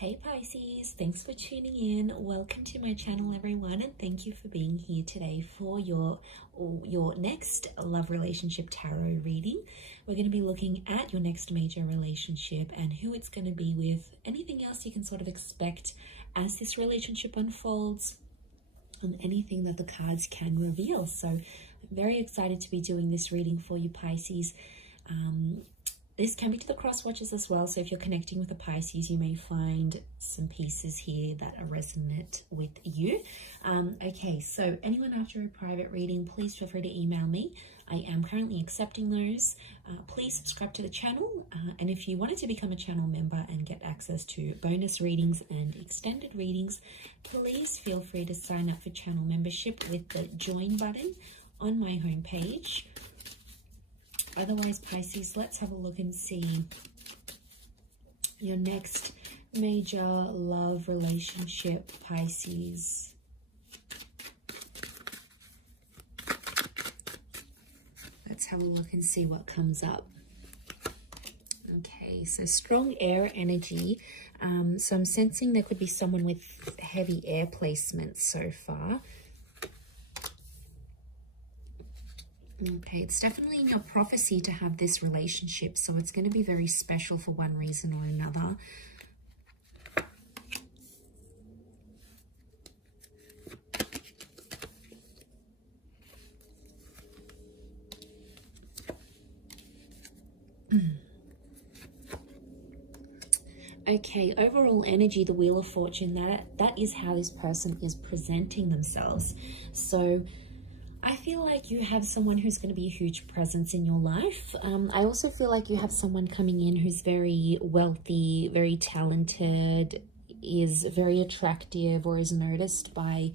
Hey Pisces, thanks for tuning in. Welcome to my channel everyone, and thank you for being here today for your next love relationship tarot reading. We're going to be looking at your next major relationship and who it's going to be with, anything else you can sort of expect as this relationship unfolds, and anything that the cards can reveal. So I'm very excited to be doing this reading for you Pisces. This can be to the cross watchers as well, so if you're connecting with a Pisces, you may find some pieces here that resonate with you. Okay, so anyone after a private reading, please feel free to email me. I am currently accepting those. Please subscribe to the channel, and if you wanted to become a channel member and get access to bonus readings and extended readings, please feel free to sign up for channel membership with the join button on my homepage. Otherwise, Pisces, let's have a look and see your next major love relationship, Pisces. Let's have a look and see what comes up. Okay, so strong air energy. So I'm sensing there could be someone with heavy air placements so far. Okay, it's definitely in your prophecy to have this relationship, so it's going to be very special for one reason or another. Okay, overall energy, the Wheel of Fortune, that is how this person is presenting themselves. So I feel like you have someone who's going to be a huge presence in your life. I also feel like you have someone coming in who's very wealthy, very talented, is very attractive, or is noticed by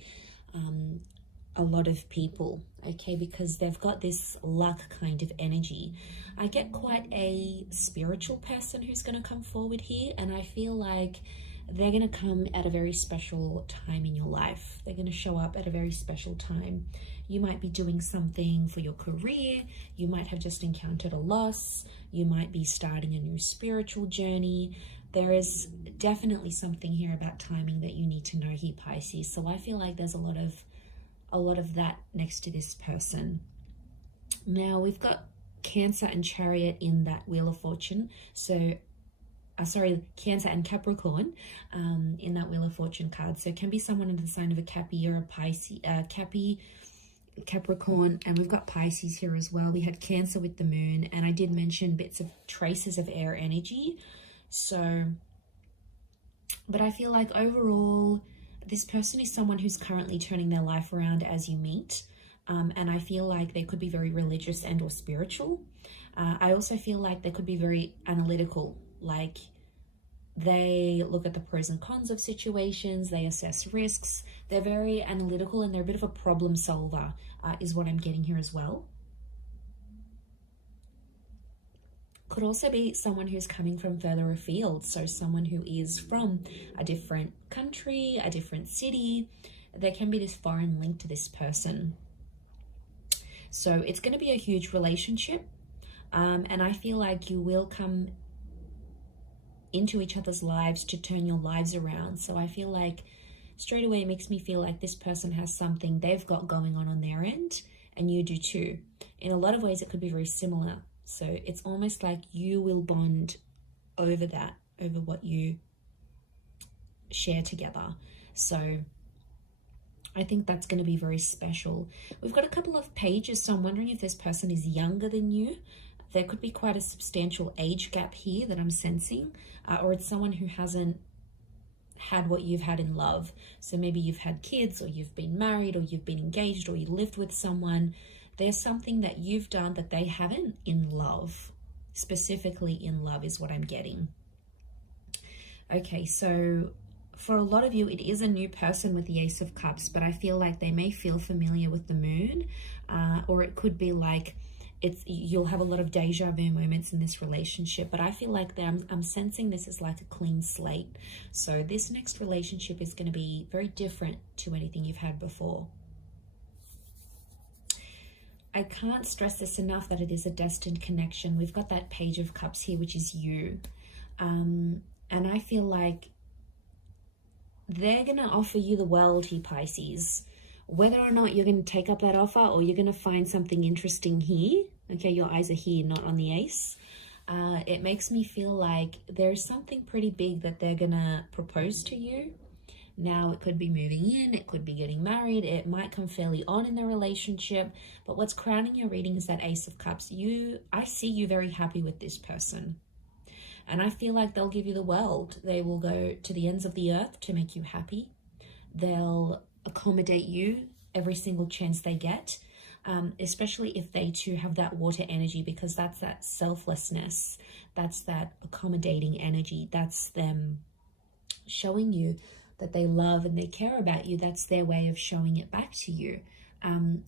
a lot of people, okay, because they've got this luck kind of energy. I get quite a spiritual person who's going to come forward here, and I feel like they're going to come at a very special time in your life. They're going to show up at a very special time. You might be doing something for your career. You might have just encountered a loss. You might be starting a new spiritual journey. There is definitely something here about timing that you need to know here, Pisces. So I feel like there's a lot of that next to this person. Now we've got Cancer and Chariot in that Wheel of Fortune. So Cancer and Capricorn in that Wheel of Fortune card. So it can be someone in the sign of a Cappy or a Pisces, Capricorn, and we've got Pisces here as well. We had Cancer with the moon, and I did mention bits of traces of air energy. So, but I feel like overall, this person is someone who's currently turning their life around as you meet. And I feel like they could be very religious and or spiritual. I also feel like they could be very analytical. Like they look at the pros and cons of situations, they assess risks, they're very analytical, and they're a bit of a problem solver, is what I'm getting here as well. Could also be someone who's coming from further afield, so someone who is from a different country, a different city. There can be this foreign link to this person. So it's going to be a huge relationship, and I feel like you will come into each other's lives to turn your lives around. So I feel like straight away it makes me feel like this person has something they've got going on their end, and you do too. In a lot of ways it could be very similar. So it's almost like you will bond over that, over what you share together. So I think that's going to be very special. We've got a couple of pages, so I'm wondering if this person is younger than you. There could be quite a substantial age gap here that I'm sensing, or it's someone who hasn't had what you've had in love. So maybe you've had kids, or you've been married, or you've been engaged, or you lived with someone. There's something that you've done that they haven't in love. Specifically in love is what I'm getting. Okay, so for a lot of you, it is a new person with the Ace of Cups, but I feel like they may feel familiar with the moon, or it could be like you'll have a lot of deja vu moments in this relationship, but I feel like I'm sensing this is like a clean slate. So this next relationship is going to be very different to anything you've had before. I can't stress this enough that it is a destined connection. We've got that Page of Cups here, which is you. And I feel like they're going to offer you the world here, Pisces. Whether or not you're going to take up that offer or you're going to find something interesting here, okay, your eyes are here, not on the ace. It makes me feel like there's something pretty big that they're going to propose to you. Now, it could be moving in, it could be getting married, it might come fairly on in the relationship, but what's crowning your reading is that Ace of Cups. I see you very happy with this person. And I feel like they'll give you the world. They will go to the ends of the earth to make you happy. They'll accommodate you every single chance they get, especially if they too have that water energy, because that's that selflessness. That's that accommodating energy. That's them showing you that they love and they care about you. That's their way of showing it back to you.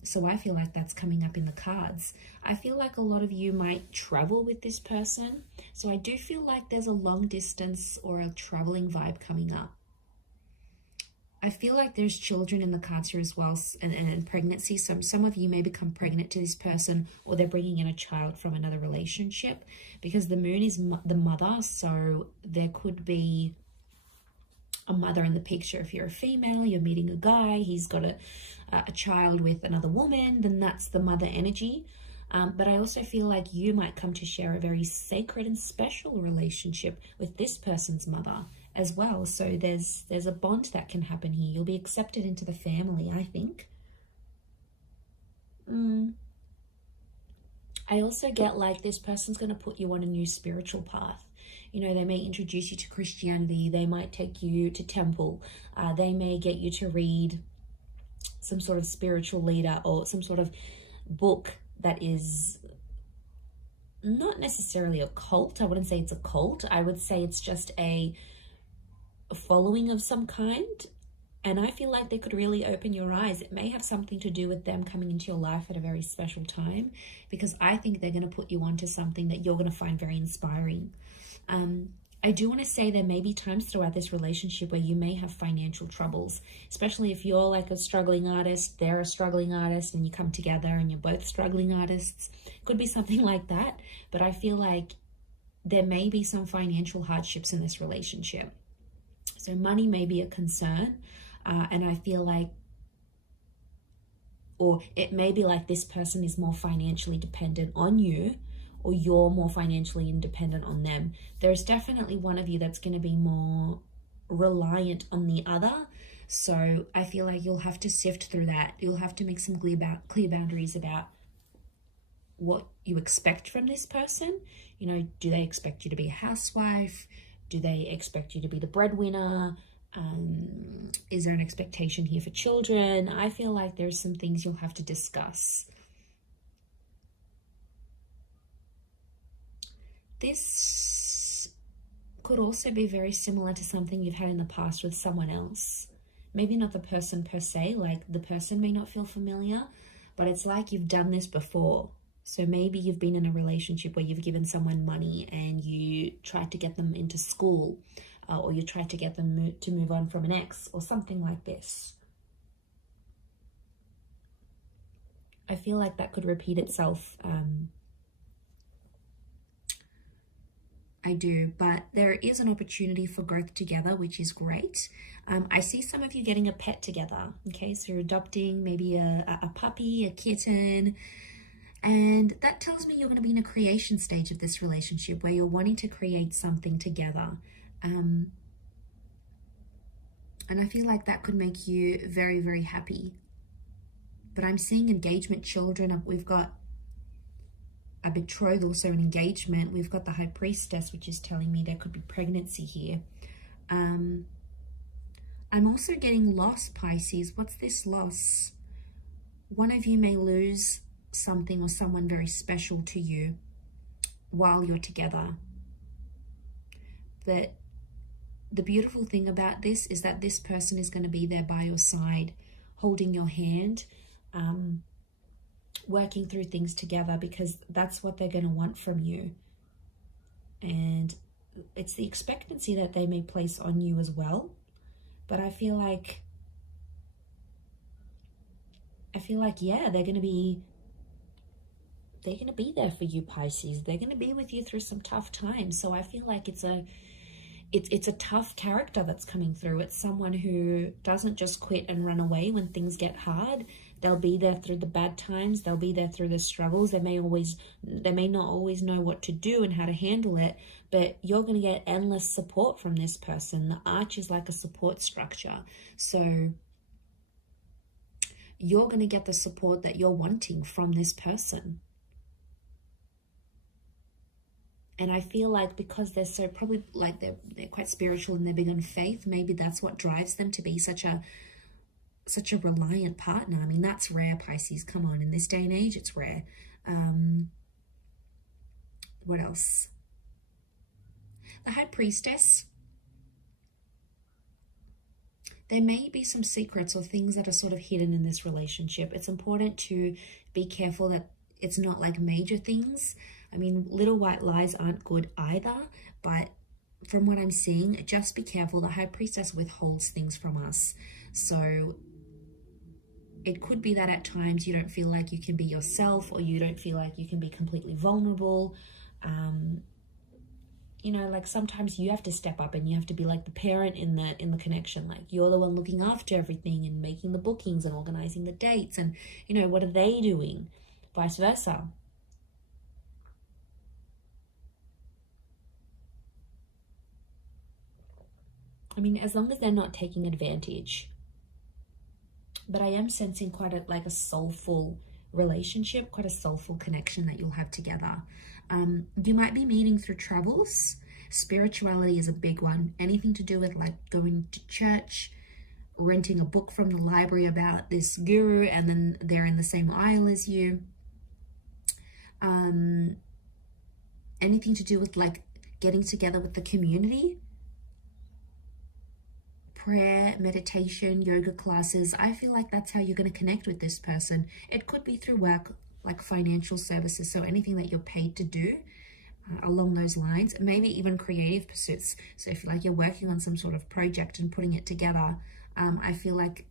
So I feel like that's coming up in the cards. I feel like a lot of you might travel with this person. So I do feel like there's a long distance or a traveling vibe coming up. I feel like there's children in the cards here as well, and pregnancy. So some of you may become pregnant to this person, or they're bringing in a child from another relationship, because the moon is the mother. So there could be a mother in the picture. If you're a female, you're meeting a guy, he's got a child with another woman, then that's the mother energy. But I also feel like you might come to share a very sacred and special relationship with this person's mother as well. So there's a bond that can happen here. You'll be accepted into the family, I think. I also get like this person's going to put you on a new spiritual path. You know, they may introduce you to Christianity. They might take you to temple. They may get you to read some sort of spiritual leader or some sort of book that is not necessarily a cult. I wouldn't say it's a cult. I would say it's just a following of some kind. And I feel like they could really open your eyes. It may have something to do with them coming into your life at a very special time, because I think they're going to put you onto something that you're going to find very inspiring. I do want to say there may be times throughout this relationship where you may have financial troubles, especially if you're like a struggling artist, they're a struggling artist, and you come together and you're both struggling artists. Could be something like that. But I feel like there may be some financial hardships in this relationship. So money may be a concern. And I feel like, or it may be like this person is more financially dependent on you, or you're more financially independent on them. There's definitely one of you that's going to be more reliant on the other. So I feel like you'll have to sift through that. You'll have to make some clear boundaries about what you expect from this person. You know, do they expect you to be a housewife? Do they expect you to be the breadwinner? Is there an expectation here for children? I feel like there's some things you'll have to discuss. This could also be very similar to something you've had in the past with someone else. Maybe not the person per se, like the person may not feel familiar, but it's like you've done this before. So maybe you've been in a relationship where you've given someone money and you tried to get them into school, or you tried to get them to move on from an ex, or something like this. I feel like that could repeat itself. I do, but there is an opportunity for growth together, which is great. I see some of you getting a pet together. Okay, so you're adopting maybe a puppy, a kitten, and that tells me you're going to be in a creation stage of this relationship where you're wanting to create something together. And I feel like that could make you very, very happy. But I'm seeing engagement, children. We've got a betrothal, so an engagement. We've got the High Priestess, which is telling me there could be pregnancy here. I'm also getting loss, Pisces. What's this loss? One of you may lose something or someone very special to you while you're together. But the beautiful thing about this is that this person is going to be there by your side, holding your hand, working through things together, because that's what they're going to want from you. And it's the expectancy that they may place on you as well. But I feel like, yeah, they're going to be there for you, Pisces. They're going to be with you through some tough times. So I feel like it's it's a tough character that's coming through. It's someone who doesn't just quit and run away when things get hard. They'll be there through the bad times. They'll be there through the struggles. They may not always know what to do and how to handle it, but you're going to get endless support from this person. The arch is like a support structure. So you're going to get the support that you're wanting from this person. And I feel like because they're so probably like they're quite spiritual and they're big on faith, maybe that's what drives them to be such a reliant partner. I mean, that's rare, Pisces. Come on, in this day and age, it's rare. What else? The High Priestess. There may be some secrets or things that are sort of hidden in this relationship. It's important to be careful that it's not like major things. I mean, little white lies aren't good either, but from what I'm seeing, just be careful. The High Priestess withholds things from us. So it could be that at times you don't feel like you can be yourself, or you don't feel like you can be completely vulnerable. You know, like sometimes you have to step up and you have to be like the parent in the connection. Like you're the one looking after everything and making the bookings and organizing the dates. And, you know, what are they doing? Vice versa. I mean, as long as they're not taking advantage. But I am sensing quite a soulful relationship, quite a soulful connection that you'll have together. You might be meeting through travels. Spirituality is a big one. Anything to do with like going to church, renting a book from the library about this guru, and then they're in the same aisle as you. Anything to do with like getting together with the community. Prayer, meditation, yoga classes. I feel like that's how you're going to connect with this person. It could be through work, like financial services. So anything that you're paid to do along those lines, maybe even creative pursuits. So if like you're working on some sort of project and putting it together, I feel like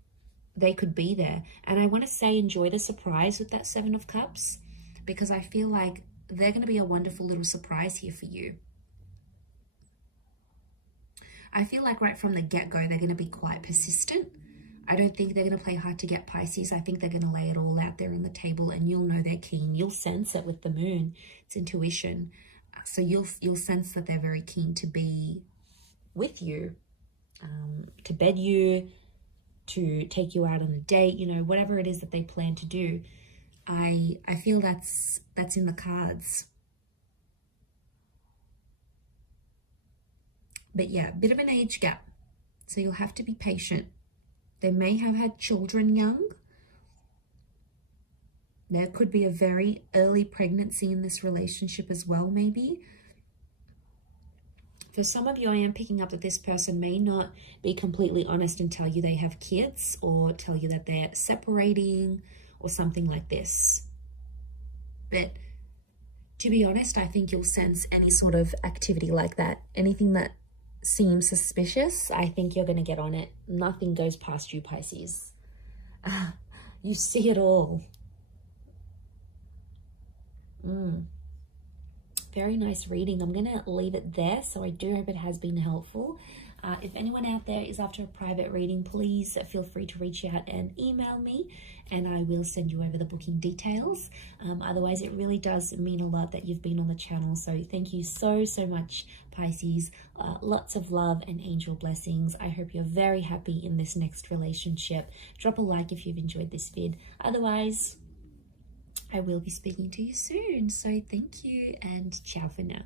they could be there. And I want to say enjoy the surprise with that Seven of Cups, because I feel like they're going to be a wonderful little surprise here for you. I feel like right from the get-go, they're going to be quite persistent. I don't think they're going to play hard to get, Pisces. I think they're going to lay it all out there on the table, and you'll know they're keen. You'll sense it with the moon. It's intuition. So you'll sense that they're very keen to be with you, to bed you, to take you out on a date, you know, whatever it is that they plan to do. I feel that's in the cards. But yeah, bit of an age gap. So you'll have to be patient. They may have had children young. There could be a very early pregnancy in this relationship as well, maybe. For some of you, I am picking up that this person may not be completely honest and tell you they have kids, or tell you that they're separating or something like this. But to be honest, I think you'll sense any sort of activity like that. Anything that seems suspicious, I think you're going to get on it. Nothing goes past you, Pisces. You see it all. Very nice reading. I'm going to leave it there. So I do hope it has been helpful. If anyone out there is after a private reading, please feel free to reach out and email me, and I will send you over the booking details. Otherwise, it really does mean a lot that you've been on the channel. So thank you so much, Pisces. Lots of love and angel blessings. I hope you're very happy in this next relationship. Drop a like if you've enjoyed this vid. Otherwise, I will be speaking to you soon. So thank you, and ciao for now.